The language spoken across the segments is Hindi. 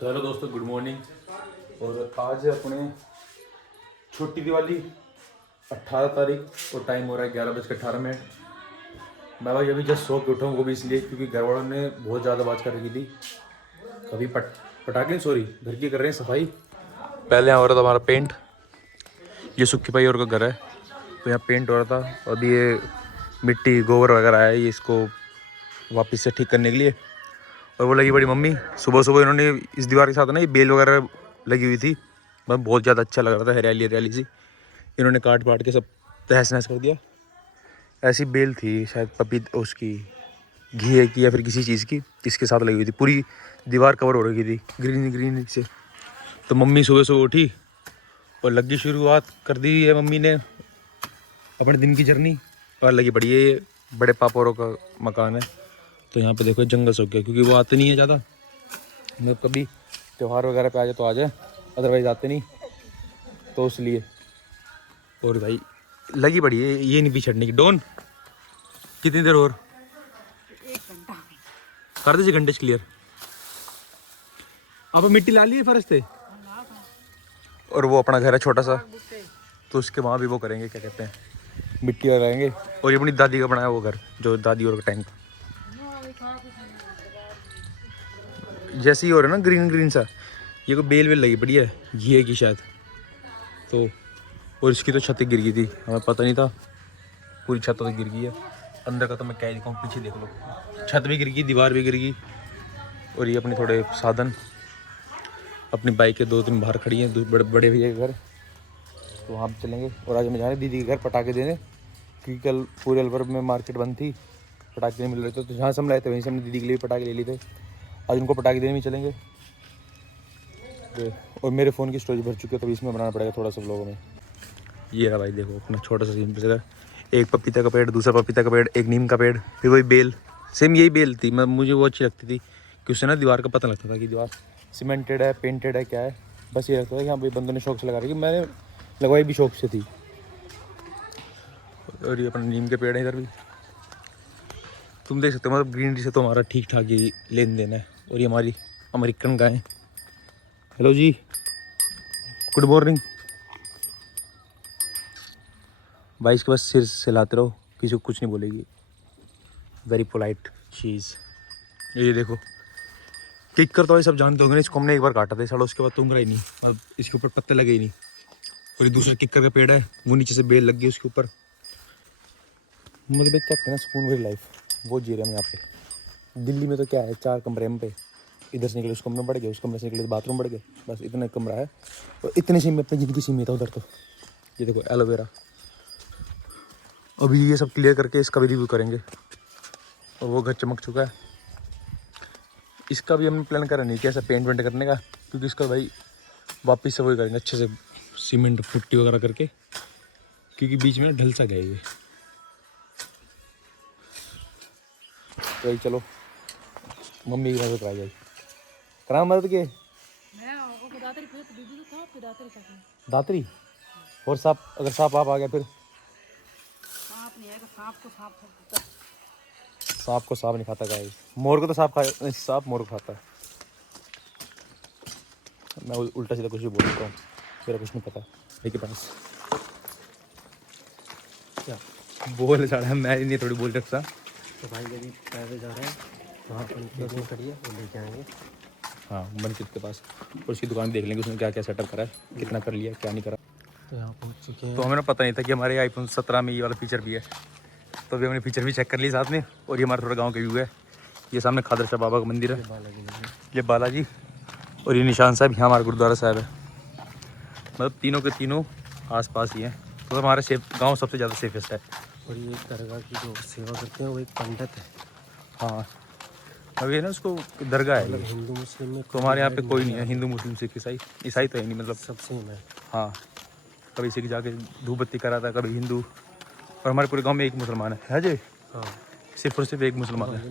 तो हेलो दोस्तों, गुड मॉर्निंग। और आज है अपने छोटी दिवाली 18 तारीख और टाइम हो रहा है 11:18। मैं भाई अभी जस्ट सो के उठा हूँ, वो भी इसलिए क्योंकि घर वालों ने बहुत ज़्यादा आवाज़ कर रखी थी। कभी पटाखे सॉरी घर की कर रहे हैं सफाई। पहले यहाँ हो रहा था हमारा पेंट, ये सुखी भाई और का घर है तो यहाँ पेंट हो रहा था। अभी ये मिट्टी गोबर वगैरह है, ये इसको वापस से ठीक करने के लिए। और वो लगी बड़ी मम्मी, सुबह सुबह इन्होंने इस दीवार के साथ ना ये बेल वगैरह लगी हुई थी, मतलब बहुत ज़्यादा अच्छा लग रहा था, हरियाली हरियाली सी। इन्होंने काट पाट के सब तहस नहस कर दिया। ऐसी बेल थी शायद उसकी घी की या फिर किसी चीज़ की, इसके साथ लगी हुई थी। पूरी दीवार कवर हो रखी थी ग्रीन ग्रीन से। तो मम्मी सुबह सुबह उठी और लगी, शुरुआत कर दी है मम्मी ने अपने दिन की जर्नी। और लगी पड़ी है, ये बड़े पापोरों का मकान है तो यहाँ पे देखो जंगल सूख गया क्योंकि वो आते नहीं है ज़्यादा। मतलब कभी त्यौहार वगैरह पे आ जाए तो आ जाए, अदरवाइज आते नहीं तो इसलिए। और भाई लगी पड़ी है ये नहीं बिछड़ने की। डॉन कितनी देर और 1 घंटा कर दीजिए घंटे क्लियर। अब मिट्टी ला ली है फर्श से, और वो अपना घर है छोटा सा तो उसके वहाँ भी वो करेंगे, क्या कहते हैं, मिट्टी लगाएंगे। और ये अपनी दादी का बनाया वो घर, जो दादी और का टाइम का जैसे ही हो रहा है ना ग्रीन ग्रीन सा। ये को बेल वेल लगी पड़ी है घी की शायद तो। और इसकी तो छत गिर गई थी, हमें पता नहीं था, पूरी छत तो गिर गई है। अंदर का तो मैं क्या दिखाऊँ, पीछे देख लो, छत भी गिर गई, दीवार भी गिर गई। और ये अपने थोड़े साधन, अपनी बाइकें 2-3 बाहर खड़ी हैं, बड़े बड़े भैया के घर, तो वहाँ पर चलेंगे। और आज हम जा रहे हैं दीदी के घर पटाखे देने, क्योंकि कल पूरे अलवर में मार्केट बंद थी, पटाखे नहीं मिल रहे थे। तो जहाँ से हम लाए थे वहीं से हमने दीदी के लिए पटाखे ले लिए थे। आज उनको पटाखे देने भी चलेंगे। और मेरे फ़ोन की स्टोरेज भर चुकी है तो इसमें बनाना पड़ेगा थोड़ा सा व्लॉग में। ये रहा भाई, देखो अपना छोटा सा सीन जगह, एक पपीता का पेड़, दूसरा पपीता का पेड़, एक नीम का पेड़, फिर वही बेल, सेम यही बेल थी। मैं मुझे वो अच्छी लगती थी कि उससे ना दीवार का पता लगता था कि दीवार सीमेंटेड है, पेंटेड है, क्या है। बस ये लगता था कि हाँ भाई बंदों ने शौक से लगा रही, मैंने लगवाई भी शौक से थी। और ये अपना नीम के पेड़ है इधर भी, तुम देख सकते हो। मतलब ग्रीनरी से तो हमारा ठीक ठाक ही लेन देन है। और ये हमारी अमेरिकन गाय। हेलो जी, गुड मॉर्निंग। भाई इसके बस सिर हिलाते रहो, किसी को कुछ नहीं बोलेगी, वेरी पोलाइट चीज़। ये देखो किक तो ये सब जानते होंगे ना, इसको हमने एक बार काटा था सालों, उसके बाद तो उंगरा ही नहीं, मतलब इसके ऊपर पत्ते लगे ही नहीं। और ये दूसरा किक्कर का पेड़ है, वो नीचे से बेल लग गई उसके ऊपर। मतलब एक कहते हैं ना स्पून भरी लाइफ, वो जी रहे हम यहाँ पे। दिल्ली में तो क्या है, 4 कमरे हम पे, इधर से निकले उस कमरे में बढ़ गए, उस कमरे से निकले तो बाथरूम बढ़ गए, बस इतना कमरा है। और इतने से में अपनी ज़िंदगी सीमित है उधर तो। ये देखो एलोवेरा, अभी ये सब क्लियर करके इसका भी रिव्यू करेंगे। और वो घर चमक चुका है, इसका भी हमने प्लान करा नहीं कि ऐसा पेंट वेंट करने का, क्योंकि इसका भाई वापस से वही करेंगे अच्छे से, सीमेंट पुट्टी वगैरह करके, क्योंकि बीच में ढल सा गया ये। तो चलो मम्मी की मदद करा जाए, करा मदद के दातरी। और सांप, अगर सांप आप आ गया फिर? सांप को सांप नहीं खाता गाइस, मोर को तो सांप खा, सांप मोर को खाता है। मैं उल्टा सीधा कुछ भी बोल देता हूँ, मेरा कुछ नहीं पता भाई के पास क्या बोल चढ़ा है, मैं नहीं थोड़ी बोल सकता। तो भाई यदि पैदल जा रहे हैं वहाँ पर करिए, वो लेके आएंगे। हाँ मनचित के पास, और उसकी दुकान देख लेंगे उसने क्या क्या सेटअप करा है, कितना कर लिया क्या नहीं करा। तो यहाँ पहुँच चुके हैं। तो हमें ना पता नहीं था कि हमारे iPhone 17 में ये वाला फीचर भी है, तो अभी हमने फीचर भी चेक कर ली साथ में। और ये हमारा थोड़ा गांव का व्यू है, ये सामने खादर शाह बाबा का मंदिर है, ये बालाजी, और ये निशान साहब, यहाँ हमारा गुरुद्वारा साहब है। मतलब तीनों के तीनों आसपास ही हैं, तो हमारा सेफ गांव सबसे ज़्यादा सेफेस्ट है। और ये दरगाह की जो सेवा करते हैं वो एक पंडित है। हाँ अभी है ना उसको दरगाह है, मतलब हिंदू मुस्लिम में तो हमारे यहाँ पे कोई नहीं है, हिंदू मुस्लिम सिख ईसाई, ईसाई तो है नहीं, मतलब सब सेम है। हाँ कभी सिख जाके धूप बत्ती कराता है, कभी हिंदू। और हमारे पूरे गांव में एक मुसलमान है जी, हाँ सिर्फ और सिर्फ एक मुसलमान है।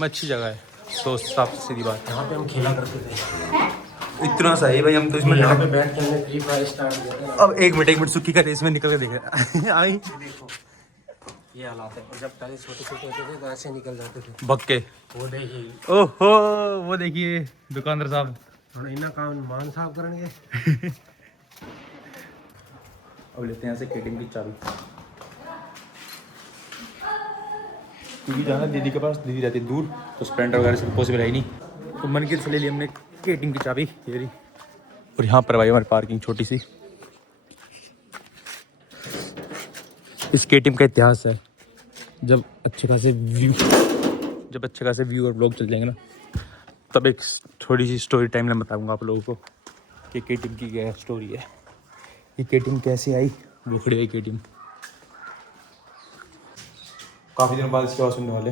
मैं अच्छी जगह है, तो साफ सीधी बात। यहाँ पे हम खेला करते थे, इतना सही भाई, हम तो इसमें यहाँ पे बैठ के हमने फ्री फायर स्टार्ट किया था। अब एक मिनट सुखी का रेस में निकल के देख रहे आई। देखो ये हालात है। और जब पहले छोटे छोटे होते थे तो ऐसे निकल जाते थे। बक्के। वो देखिए, ओहो, वो देखिए दुकानदार साहब। हम इन्ना काम मान साफ करेंगे। अब लेते हैं यहाँ से केटीएम की चाबी, क्योंकि जाना दीदी के पास, दीदी रहती है दूर, तो स्प्लेंडर वगैरह से पॉसिबल है ही नहीं, तो मन की से ले ली हमने केटीएम की चाबी ये रही। और यहाँ पर भाई हमारी पार्किंग छोटी सी। इस केटीएम का इतिहास है, जब अच्छे खासे व्यू और ब्लॉग चल जाएंगे ना, तब एक थोड़ी सी स्टोरी टाइम में बताऊंगा आप लोगों को कि केटीएम की क्या स्टोरी है, ये केटीएम कैसे आई, वो खड़ी आई केटीएम। काफ़ी दिनों बाद इसकी आवाज़ सुनने वाले।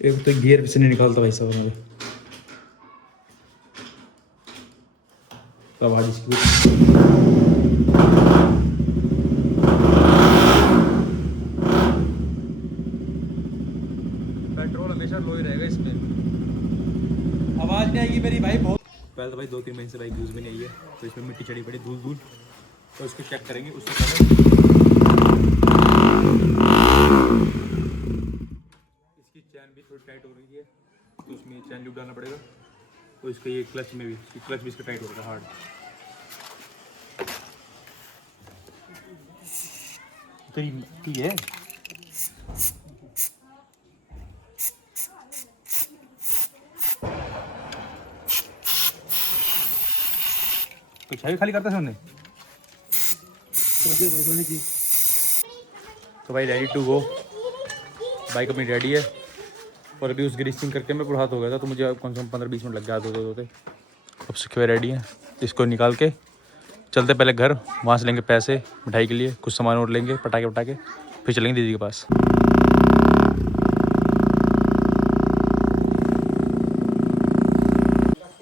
एक तो गियर से नहीं निकालता भाई साहब हमारे, तब आज इसकी पेट्रोल हमेशा लो ही रहेगा इसमें, आवाज़ नहीं आएगी मेरी भाई बहुत। पहले तो भाई 2-3 महीने से बाइक यूज़ में नहीं आई है, तो इसमें मिट्टी चढ़ी पड़ी धूल, तो इसको चेक करेंगे। उससे पहले इसकी चैन भी थोड़ी टाइट हो रही है, तो उसमें चैन लूप डालना पड़ेगा। और इसका ये क्लच में भी, क्लच भी इसका टाइट हो रहा है हार्ड। तो ठीक है, तो चाबी खाली करता है हमने। तो भाई रेडी टू गो, बाइक अपनी रेडी है। और अभी उस ग्रीसिंग करके मैं पूरा हाथ हो गया था, तो मुझे कम से कम 15-20 मिनट लग गया धोते। अब सीखे हुए रेडी हैं, इसको निकाल के चलते पहले घर, वहाँ से लेंगे पैसे मिठाई के लिए, कुछ सामान और लेंगे, पटाखे, फिर चलेंगे दीदी के पास।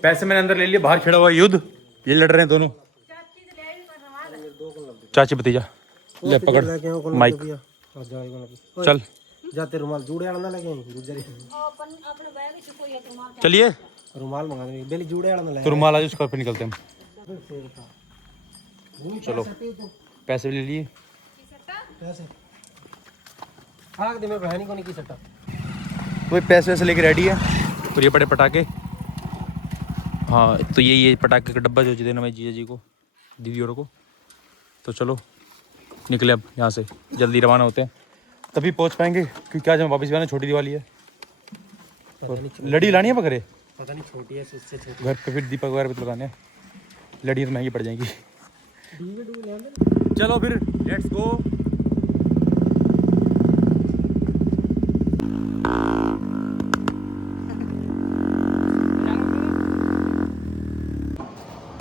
पैसे मैंने अंदर ले लिए, बाहर खड़ा हुआ युद्ध, ये लड़ रहे हैं दोनों, चाची भतीजा। ले पकड़ माइक, चल जाते रुमाल जूड़े वाला ना लगे गुजरी। चलिए, रुमाल मंगा दे बेली जूड़े वाला ना लगे। तो रुमाल आज उसका फिर निकलते हैं हम। चलो पैसे भी ले लिए, पैसे भाग दे, मैं बहनी को नहीं की सकता। वही पैसे वैसे लेके रेडी है। और ये बड़े पटाखे, हाँ तो ये पटाखे का डब्बा जो देना मैं जीजा जी को, दीदी और को। तो चलो निकले अब यहाँ से, जल्दी रवाना होते हैं, तभी पहुँच पाएंगे, क्योंकि आज हम वापस भी आना, छोटी दिवाली है। लड़ी लानी है पकड़े, पता नहीं छोटी है उससे छोटी। घर पे फिर दीपक वगैरह भी लगाने हैं, लड़ी तो महंगी पड़ जाएंगी। चलो फिर let's go.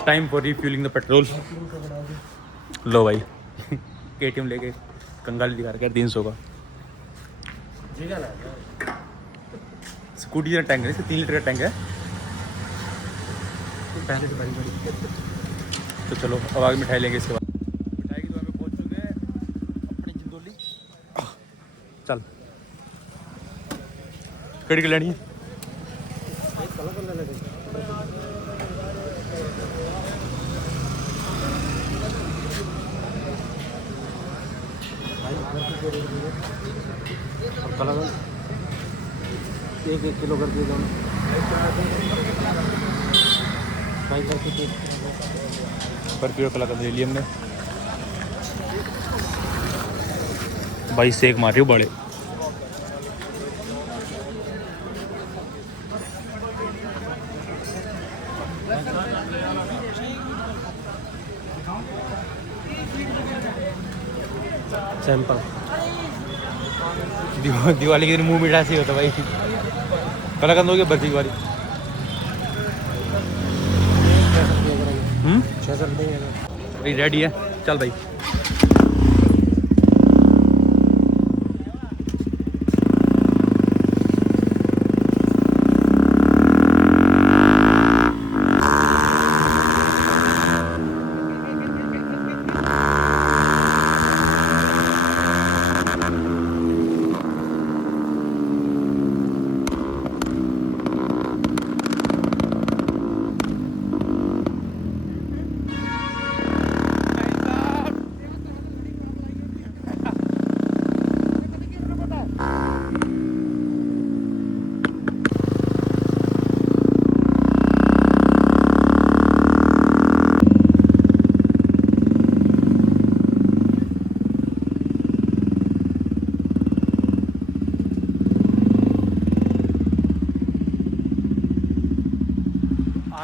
Time for refuelling the petrol. लो भाई केटीएम लेके कंगाली दिखा रखा है 300 का। स्कूटी का टैंक है, इसका 3 लीटर का टैंक है। पहले से बड़ी तो चलो अब आगे मिठाई लेंगे इसके बाद। मिठाई की दुकान पे पहुंच चुके हैं अपनी जिंदोली। चल कड़ी की लेनी है, और कलर 1-1 किलो कर दिए दोनों। पर किलो कला कर ले लिया हमने। भाई सेक मार रही हो बड़े। सैंपल दिवाली के दिन मुंह मीठा से होता भाई। कलाकंद हो गया बर्फी की बारी। 600 देंगे भाई रेडी है, चल भाई।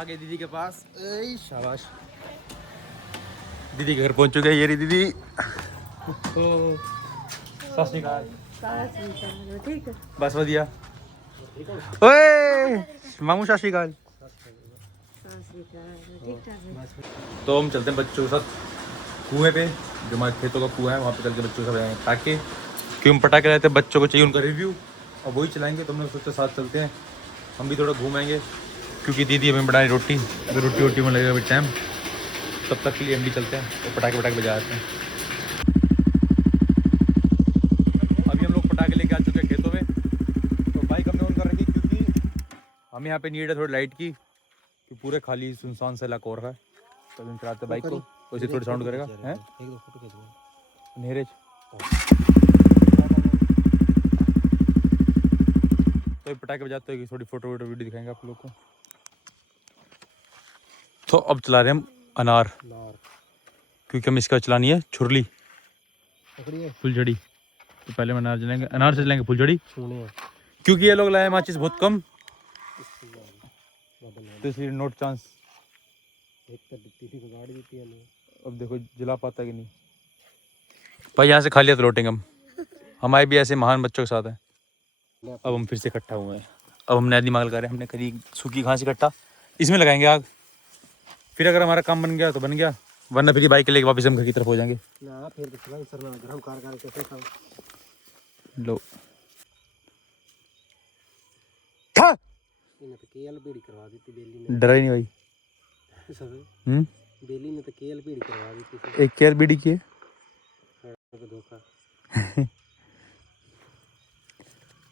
गए दीदी के पास। ए शाबाश। दीदी के घर पहुंच चुके हैं, ये रही दीदी। सत श्री अकाल। ठीक है। बस वधिया। ओए मामू सत श्री अकाल। ठीक ठाक है। तो हम चलते हैं बच्चों के साथ कुएं पे, जो हमारे खेतों का कुआं है, वहाँ पे चल के बच्चों के साथ पटाखे, क्यों हम पटाखे लाए थे, बच्चों को चाहिए उनका रिव्यू, और वही चलाएंगे। तो हम लोग सोचते साथ चलते हैं, हम भी थोड़ा घूमेंगे, क्योंकि दीदी हमें बना रही रोटी, अगर रोटी में लगेगा अभी टाइम, तब तक के लिए हम भी चलते हैं और पटाखे बजा आते हैं। अभी हम लोग पटाखे लेके आ चुके हैं खेतों में। तो बाइक हमने ऑन कर रखी, क्योंकि हमें यहाँ पे नीड है थोड़ी लाइट की, कि पूरे खाली सुनसान से इलाका हो रहा है। तो हम चलाते बाइक को, वैसे थोड़ी साउंड करेगा हैं। एक दो फोटो खींचना नीरज तो पटाखे बजाते हैं, थोड़ी फोटो वीडियो दिखाएंगे आप लोग को। तो अब चला रहे हैं हम अनार, नार क्योंकि हम इसका चलानी है छुरली पकड़िए फुलझड़ी। तो पहले हम अनार चलेंगे, अनार से चलेंगे फुलझड़ी, छूने क्योंकि ये लोग लाए माचिस बहुत कम, तो इसलिए नोट चांस। एक तो दिखती थी गाड़ी देती है नहीं। अब देखो जला पाता कि नहीं। भाई यहाँ से खा लिया तो लौटेंगे हम। हमारे भी ऐसे महान बच्चों के साथ हैं। अब हम फिर से इकट्ठा हुए हैं। अब हम नया दिमाग लगा रहे हैं, हमने करी सूखी घास इकट्ठा, इसमें लगाएंगे आग। फिर अगर हमारा काम बन गया तो बन गया, वरना फिर बाइक लेके वापस हम घर की तरफ हो जाएंगे। ना फिर दिखला सर ना हम कार कैसे खाओ। लो इन्हें तो केएल बीड़ी करवा दी थी बेली ने। डरा ही नहीं भाई। सब बेली ने तो केएल बीड़ी करवा दी थी। एक केयर बीड़ी की है तो धोखा।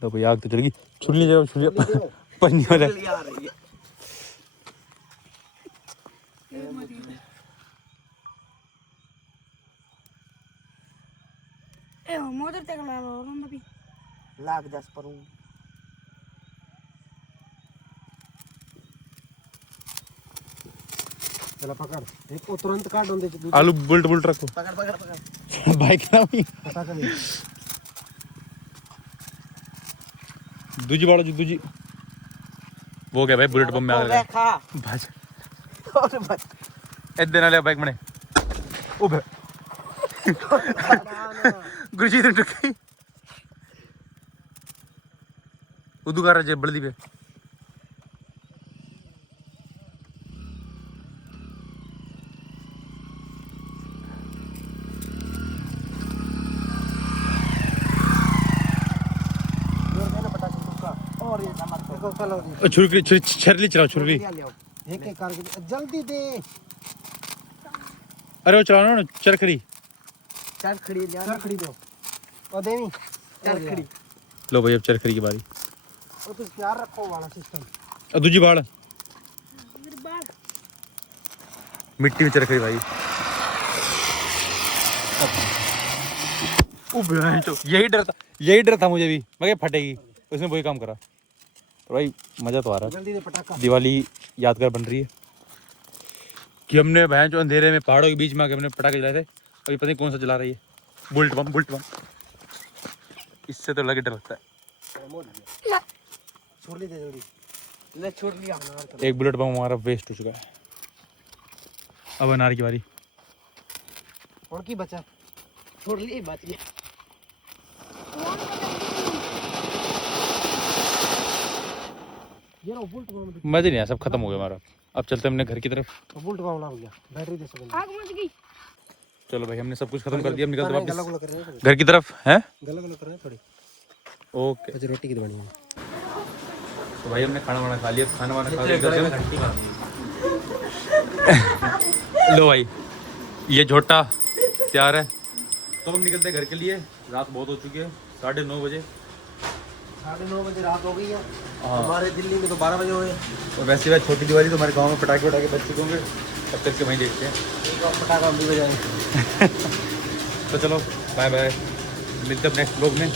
तो भाई आग तो चलेगी। छुरी जाओ, छुरी पन्नी वाला आ रही है। ए मोटर तक ला लो हम भी लाख 10 पर हूं। चला पकड़ एक को तुरंत काट दे। आलू बुल्ट रखो। पकड़ पकड़ पकड़ बाइक ना भी पता कर नहीं। दूजी बाड़ो जी दूजी वो गया भाई बुलेट बम में आग लगा भाज और बस इधर ना ले बाइक मने ओ बे गुरजीत ने टक्की उदू कर जे बल्दी पे। और ये सामान देखो चलो छुरी छरली चलाओ छुरी। एक एक करके जल्दी दे। अरे वो चलाओ ना चरखड़ी। चरखड़ी ले चरखड़ी दो और देनी चरखड़ी। लो भाई अब चरखड़ी की बारी। वो तो प्यार रखो वाला सिस्टम। और दूजी बाड़ मिट्टी में चरखड़ी भाई। यही डर था मुझे भी, मैं फटेगी, उसने वही काम करा। तो भाई मजा तो आ रहा जल्दी दे पटाखा। है, दिवाली यादगार बन रही है कि हमने भैंस जो अंधेरे में पहाड़ों के बीच में आके हमने पटाखे जलाए थे। अभी पता नहीं कौन सा जला रही है, बुलेट बम। इससे तो लगे डर लगता है। छोड़ ली दे जल्दी ले छोड़ लिया। एक बुलेट बम हमारा वेस्ट हो चुका है। अब अनार की बारी। और की बचा छोड़ ली बच गया। ये लो बुलेट बम मजे नहीं आया, सब खत्म हो गया हमारा। अब चलते हैं अपने घर की तरफ। बुलेट बम हो गया। बैटरी दे सकते। आग मच गई। चलो भाई हमने सब कुछ खत्म कर दिया, अब निकलते गला वापस गुला कर रहे हैं घर की तरफ हैं। गला गुला कर रहे हैं थोड़ी। ओके अच्छा रोटी की बनी है। तो भाई हमने खाना वाना खा लिया, खाना वाना खा के लो भाई ये झोटा तैयार है। तो हम निकलते हैं घर के लिए। रात बहुत हो चुकी है, 9:30 बजे। 9:30 बजे रात हो गई है। हाँ। हमारे दिल्ली में तो 12 बजे हुए। और वैसे बात छोटी दिवाली तो हमारे गांव में पटाखे बच चुके होंगे, तब तक के वहीं देखते हैं। पटाखा हम भी बजाएंगे। तो चलो बाय बाय, मिलते हैं नेक्स्ट ब्लॉग में।